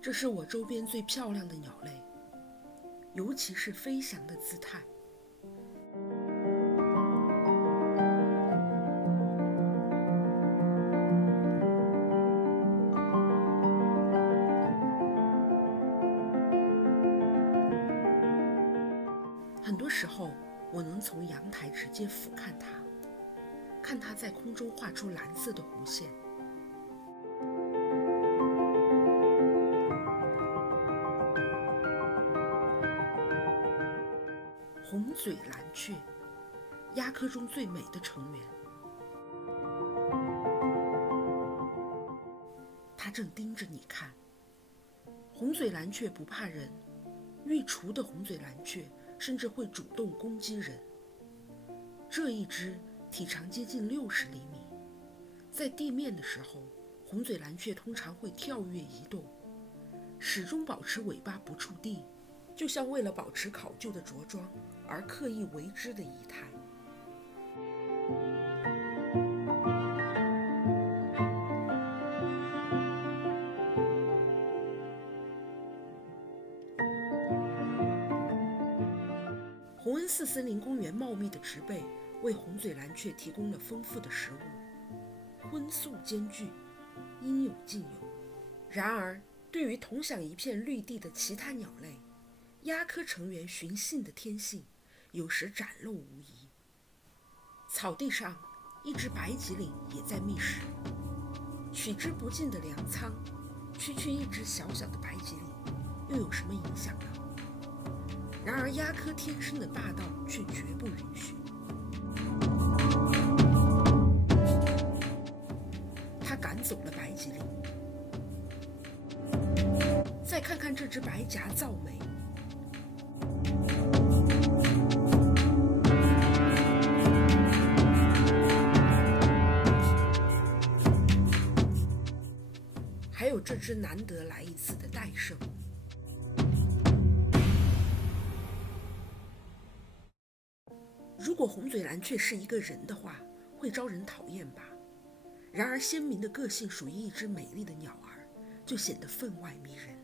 这是我周边最漂亮的鸟类，尤其是飞翔的姿态。很多时候，我能从阳台直接俯瞰它，看它在空中画出蓝色的弧线。红嘴蓝雀，鸦科中最美的成员。它正盯着你看。红嘴蓝雀不怕人，育雏的红嘴蓝雀甚至会主动攻击人。这一只体长接近60厘米，在地面的时候，红嘴蓝雀通常会跳跃移动，始终保持尾巴不触地，就像为了保持考究的着装而刻意为之的仪态。洪恩寺森林公园茂密的植被为红嘴蓝雀提供了丰富的食物，荤素兼具，应有尽有。然而，对于同享一片绿地的其他鸟类，鸦科成员寻衅的天性有时展露无遗。草地上，一只白脊领也在觅食，取之不尽的粮仓，区区一只小小的白脊领，又有什么影响呢？然而，鸦科天生的霸道却绝不允许。他赶走了白脊领。再看看这只白颊皂眉，还有这只难得来一次的戴胜。如果红嘴蓝雀是一个人的话，会招人讨厌吧？然而鲜明的个性属于一只美丽的鸟儿，就显得分外迷人。